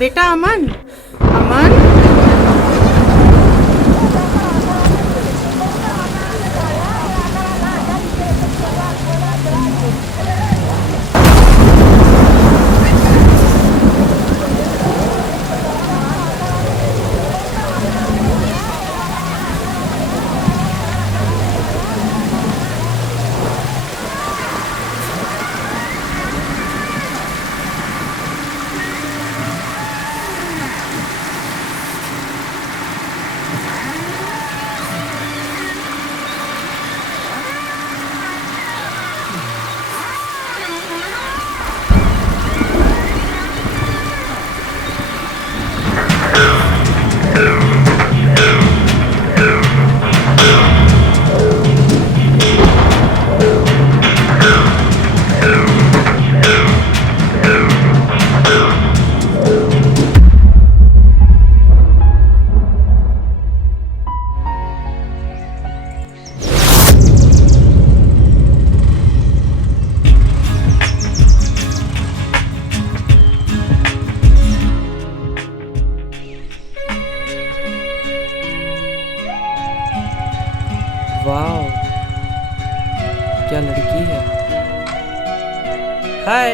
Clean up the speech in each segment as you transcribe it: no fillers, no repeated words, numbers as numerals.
बेटा अमन, अमन। वाह, क्या लड़की है। हाय।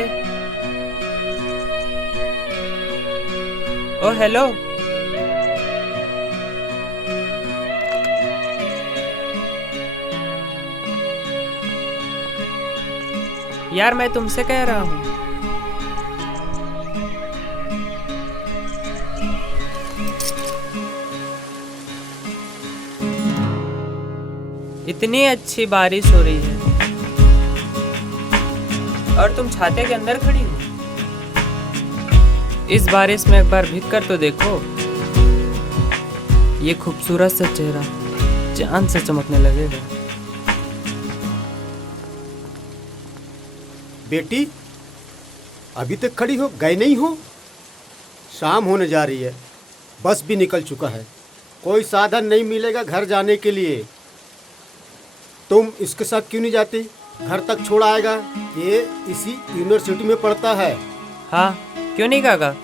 ओ हेलो। यार मैं तुमसे कह रहा हूँ। इतनी अच्छी बारिश हो रही है और तुम छाते के अंदर खड़ी हो। इस बारिश में एक बार भीग कर तो देखो। ये खूबसूरत सा चेहरा चांद से चमकने लगेगा। बेटी, अभी तक खड़ी हो, गए नहीं हो? शाम होने जा रही है, बस भी निकल चुका है, कोई साधन नहीं मिलेगा घर जाने के लिए। तुम इसके साथ क्यों नहीं जाती? घर तक छोड़ आएगा। ये इसी यूनिवर्सिटी में पढ़ता है। हाँ, क्यों नहीं काका?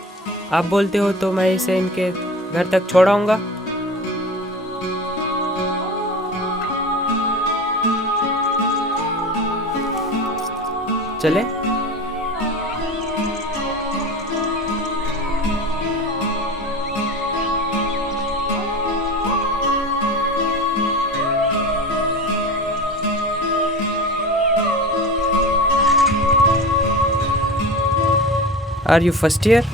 आप बोलते हो तो मैं इसे इनके घर तक छोड़ आऊंगा। चले? Are you first year?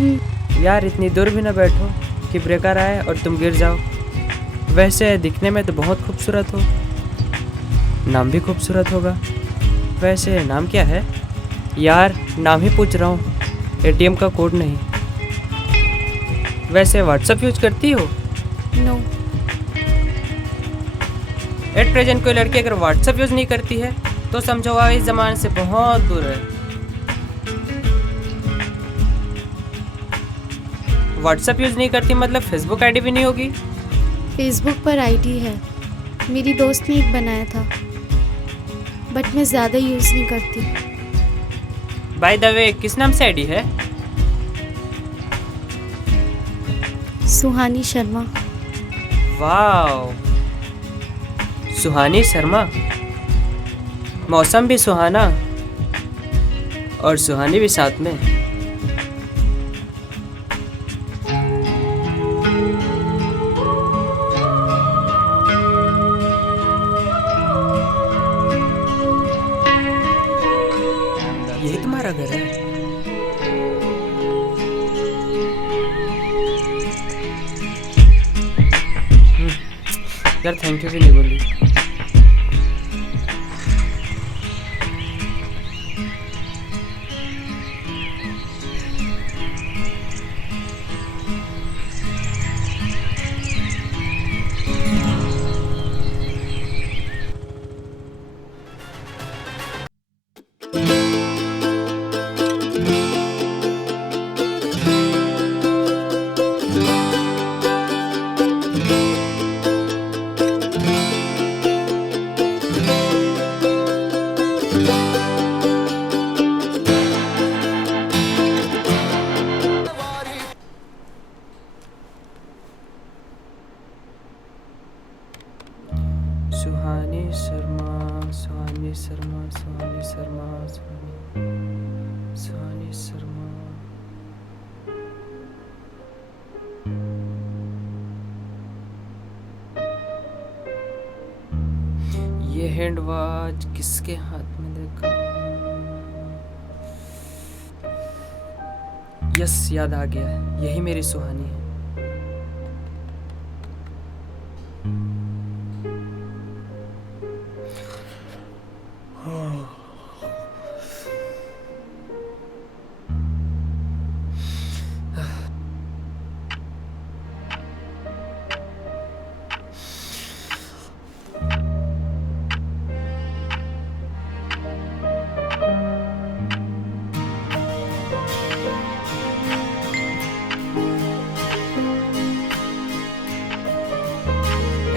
यार इतनी दूर भी ना बैठो कि ब्रेकर आए और तुम गिर जाओ। वैसे दिखने में तो बहुत खूबसूरत हो, नाम भी खूबसूरत होगा। वैसे नाम क्या है? यार नाम ही पूछ रहा हूँ, एटीएम का कोड नहीं। वैसे व्हाट्सएप यूज करती हो? नो। एट प्रेजेंट कोई लड़की अगर व्हाट्सएप यूज नहीं करती है तो समझो वह इस जमाने से बहुत दूर है। व्हाट्सएप यूज नहीं करती मतलब फेसबुक आईडी भी नहीं होगी? फेसबुक पर आईडी है, मेरी दोस्त ने एक बनाया था, बट मैं ज़्यादा यूज़ नहीं करती। बाय द वे, किस नाम से आईडी है? सुहानी शर्मा। वाओ, सुहानी शर्मा। मौसम भी सुहाना और सुहानी भी साथ में। यही तुम्हारा घर है? यार थैंक यू भी नहीं बोली। सुहानी शर्मा, सुहानी शर्मा, सुहानी शर्मा, सुहानी शर्मा। ये हैंड वॉच किसके हाथ में देखा? यस, याद आ गया, यही मेरी सुहानी है।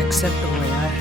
एक्सेप्ट हुआ यार।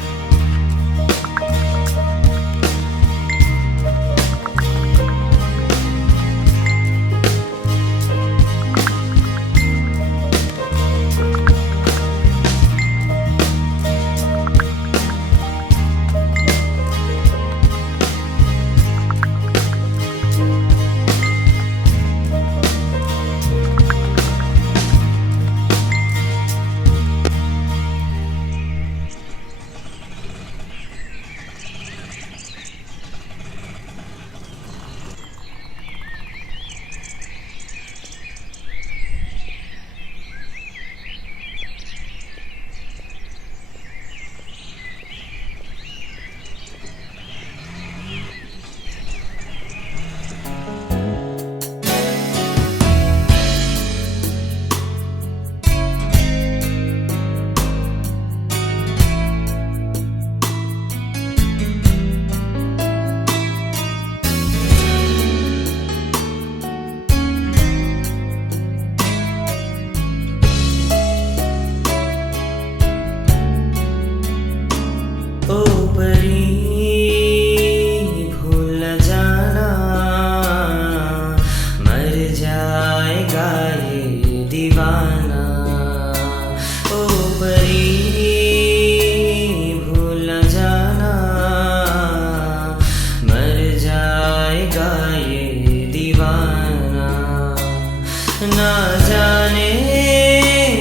ना जाने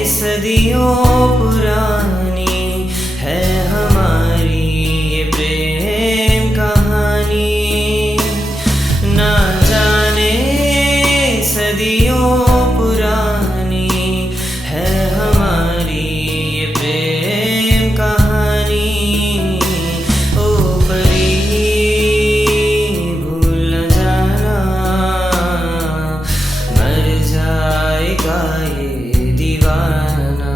सदियों पुरानी है हमारी ये प्रेम कहानी। ना जाने सदियों पुरानी है हमारी ये प्रेम कहानी। ओ परी भूल जाना, मर जाएगा ये दीवाना।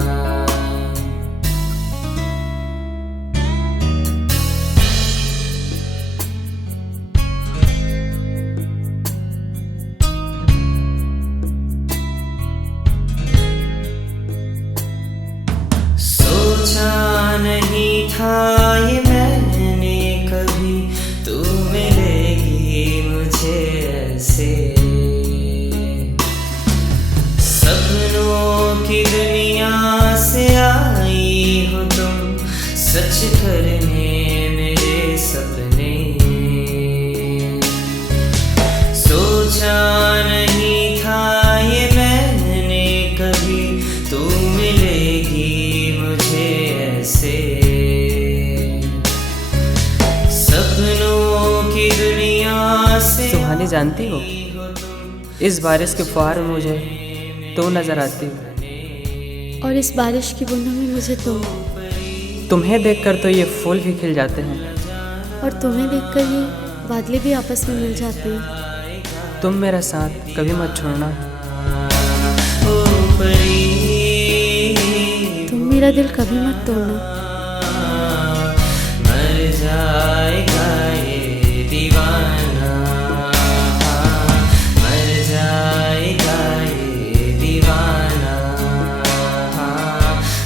सोचा नहीं था ये मैंने कभी तू मिलेगी मुझे ऐसे। सपनों की दुनिया से आई हो तुम, सच करने मेरे सपने। सोचा नहीं था ये मैंने कभी तू मिलेगी मुझे ऐसे। सपनों की दुनिया से सुहानी, जानती हो इस बारिश के फुहार में मुझे तो नजर आती हो, और इस बारिश की बूंदों में मुझे तुम्हें देखकर तो ये फूल भी खिल जाते हैं, और तुम्हें देखकर ये बादलें भी आपस में मिल जाती हैं। तुम मेरा साथ कभी मत छोड़ना। तुम मेरा दिल कभी मत तोड़ना। मर जाएगा ये दीवाना, मर जाएगा ये दीवाना,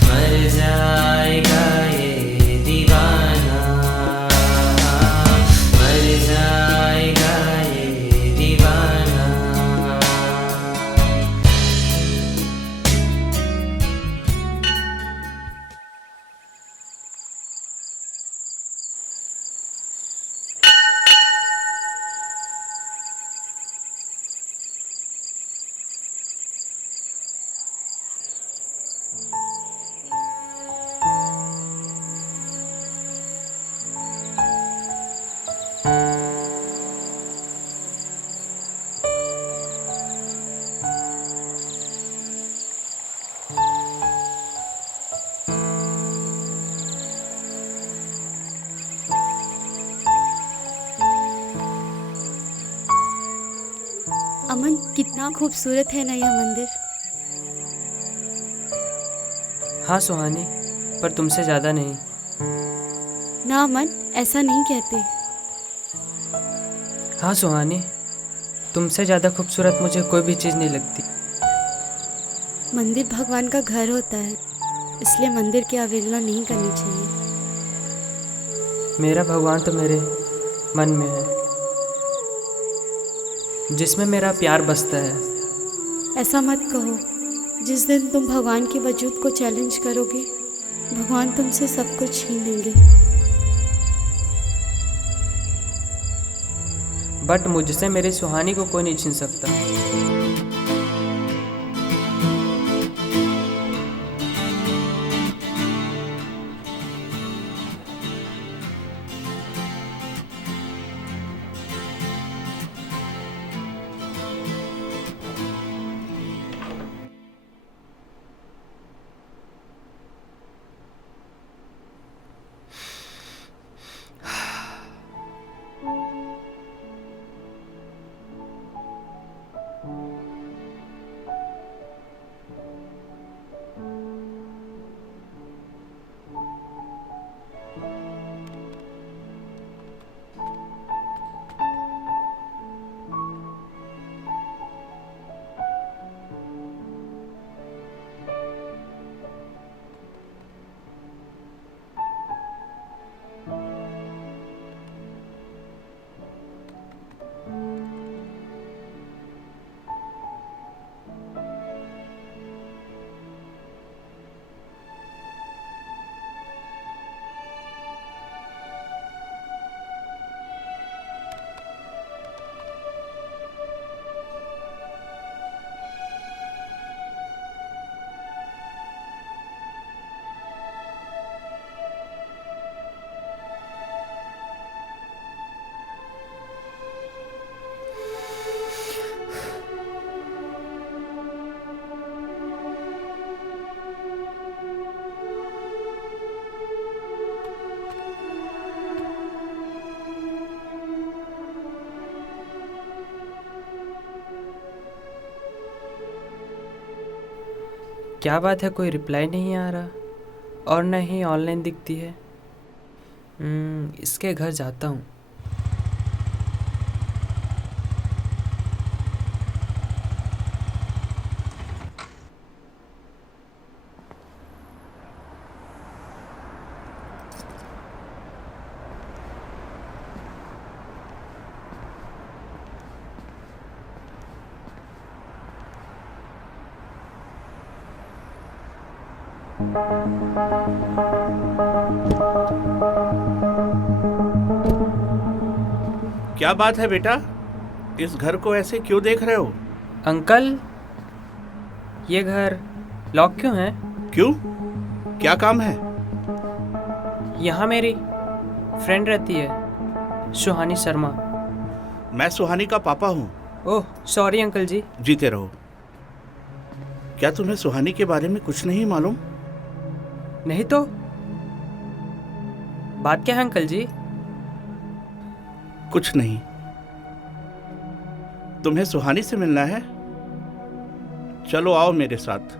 मर जाएगा ये दीवाना, मर जाएगा ये दीवाना। कितना खूबसूरत है ना यह मंदिर। हाँ सुहानी, पर तुमसे ज़्यादा नहीं। ना अमन, ऐसा नहीं कहते। हाँ सुहानी, तुमसे ज़्यादा खूबसूरत मुझे कोई भी चीज़ नहीं लगती। मंदिर भगवान का घर होता है, इसलिए मंदिर की अवहेलना नहीं करनी चाहिए। मेरा भगवान तो मेरे मन में है, जिसमें मेरा प्यार बसता है। ऐसा मत कहो। जिस दिन तुम भगवान के वजूद को चैलेंज करोगे, भगवान तुमसे सब कुछ छीन लेंगे। बट मुझसे मेरी सुहानी को कोई नहीं छीन सकता। क्या बात है, कोई रिप्लाई नहीं आ रहा और न ही ऑनलाइन दिखती है। इसके घर जाता हूँ। क्या बात है बेटा, इस घर को ऐसे क्यों देख रहे हो? अंकल, ये घर लॉक क्यों है? क्यों, क्या काम है? यहाँ मेरी फ्रेंड रहती है, सुहानी शर्मा। मैं सुहानी का पापा हूँ। ओह सॉरी अंकल जी। जीते रहो। क्या तुम्हें सुहानी के बारे में कुछ नहीं मालूम? नहीं तो बात क्या है अंकल जी? कुछ नहीं। तुम्हें सुहानी से मिलना है? चलो आओ मेरे साथ।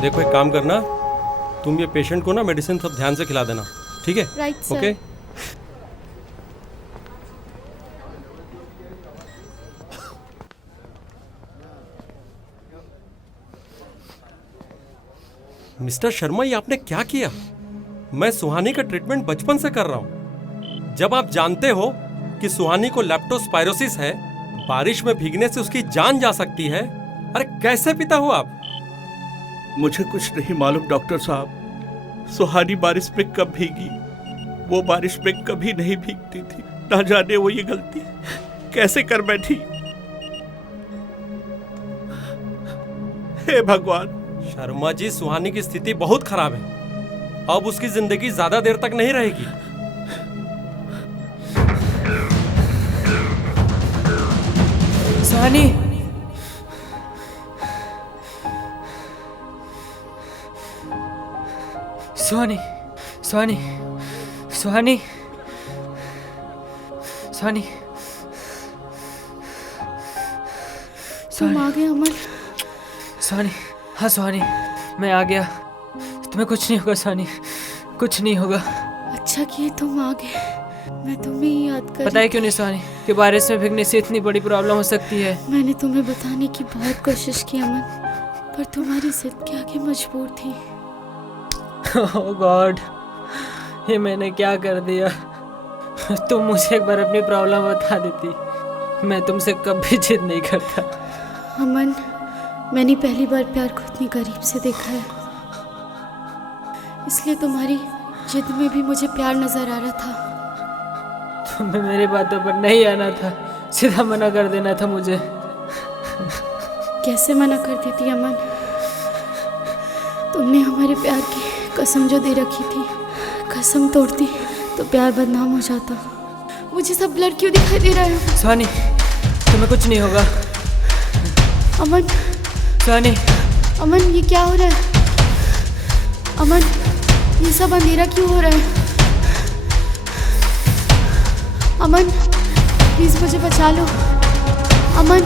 देखो एक काम करना, तुम ये पेशेंट को ना मेडिसिन सब ध्यान से खिला देना, ठीक है? Right sir. Okay. Mister Sharma, ये आपने क्या किया? मैं सुहानी का ट्रीटमेंट बचपन से कर रहा हूं। जब आप जानते हो कि सुहानी को लेप्टोस्पायरोसिस है, बारिश में भीगने से उसकी जान जा सकती है, अरे कैसे पिता हो आप? मुझे कुछ नहीं मालूम डॉक्टर साहब। सुहानी बारिश में कब भीगी? वो बारिश में कभी नहीं भीगती थी। ना जाने वो ये गलती कैसे कर बैठी। हे भगवान। शर्मा जी, सुहानी की स्थिति बहुत खराब है। अब उसकी जिंदगी ज्यादा देर तक नहीं रहेगी। सुहानी, सुहानी, सुहानी, सुहानी, सुहानी, तुम आ गए अमन? सुहानी, हाँ सुहानी, मैं आ गया। तुम्हें कुछ नहीं होगा सुहानी, कुछ नहीं होगा। अच्छा किए तुम आ गए, मैं तुम्हें ही याद कर। पता है क्यों नहीं सुहानी कि बारिश में भीगने से इतनी बड़ी प्रॉब्लम हो सकती है। मैंने तुम्हें बताने की बहुत कोशिश की अमन, पर तुम्हारी जिद के आगे मजबूर थी। ओह गॉड, ये मैंने क्या कर दिया। तुम मुझे एक बार अपनी प्रॉब्लम बता देती, मैं तुमसे कभी जिद नहीं करता। अमन, मैंने पहली बार प्यार को इतनी करीब से देखा है, इसलिए तुम्हारी जिद में भी मुझे प्यार नजर आ रहा था। तुम्हें मेरी बातों पर नहीं आना था, सीधा मना कर देना था मुझे। कैसे मना कर देती अमन? तुमने हमारे प्यार की कसम जो दे रखी थी, कसम तोड़ती तो प्यार बदनाम हो जाता। मुझे सब ब्लर क्यों दिखाई दे रहा है? सुहानी, तुम्हें कुछ नहीं होगा। अमन, सुहानी, अमन ये क्या हो रहा है? अमन, ये सब अंधेरा क्यों हो रहा है? अमन, प्लीज मुझे बचा लो। अमन,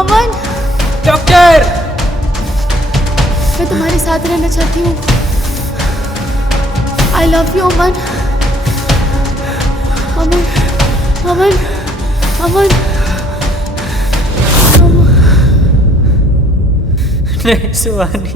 अमन, डॉक्टर! मैं तुम्हारे साथ रहना चाहती हूँ। आई लव यू अमन। अमन, अमन, अमन, नहीं सुहानी,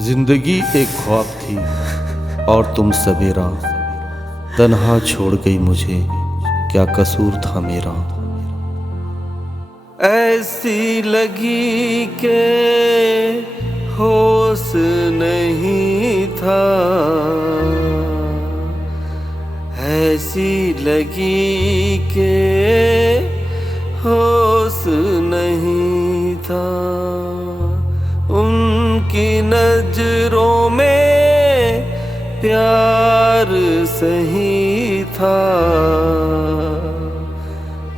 जिंदगी एक ख्वाब थी और तुम सवेरा, तन्हा छोड़ गई मुझे, क्या कसूर था मेरा। ऐसी लगी के होश नहीं था, ऐसी लगी के होश नहीं था। उनकी नजरों में प्यार सही था,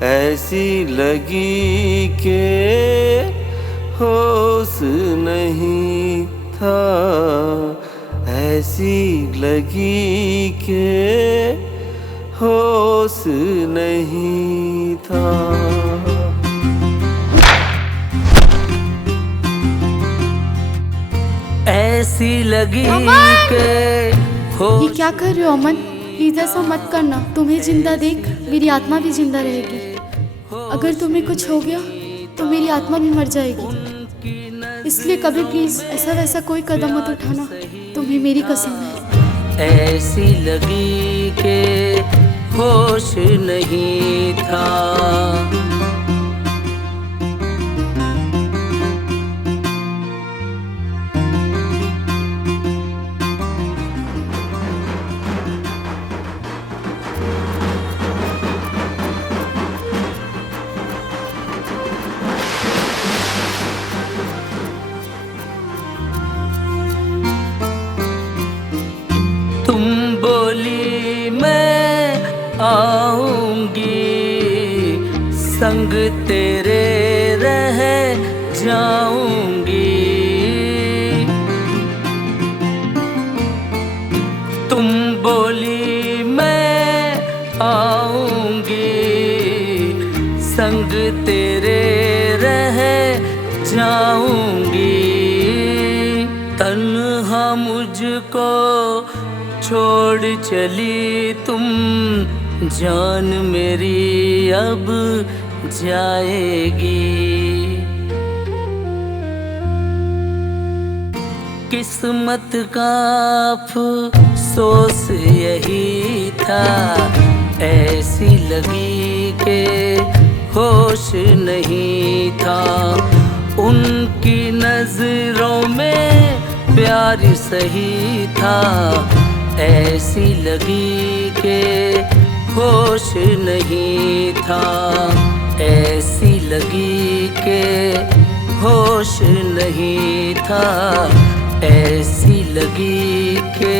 ऐसी लगी के होश नहीं था, ऐसी लगी के होश नहीं था। ऐसी लगी के हो। ये क्या कर रहे हो अमन? प्लीज ऐसा मत करना। तुम्हें जिंदा देख मेरी आत्मा भी जिंदा रहेगी। अगर तुम्हें कुछ हो गया तो मेरी आत्मा भी मर जाएगी। इसलिए कभी प्लीज ऐसा वैसा कोई कदम मत उठाना, तुम्हें मेरी कसम है। ऐसी लगी के होश नहीं था। तुम बोली मैं आऊंगी, संग तेरे रह जाऊंगी। तुम बोली मैं आऊंगी, संग तेरे रह जाऊंगी। तन्हा मुझको छोड़ चली तुम, जान मेरी अब जाएगी। किस्मत का अफसोस यही था, ऐसी लगी के होश नहीं था। उनकी नजरों में प्यार सही था, ऐसी लगी के होश नहीं था, ऐसी लगी के होश नहीं था, ऐसी लगी के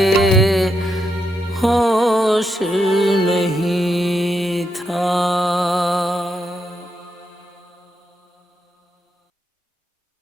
होश नहीं था।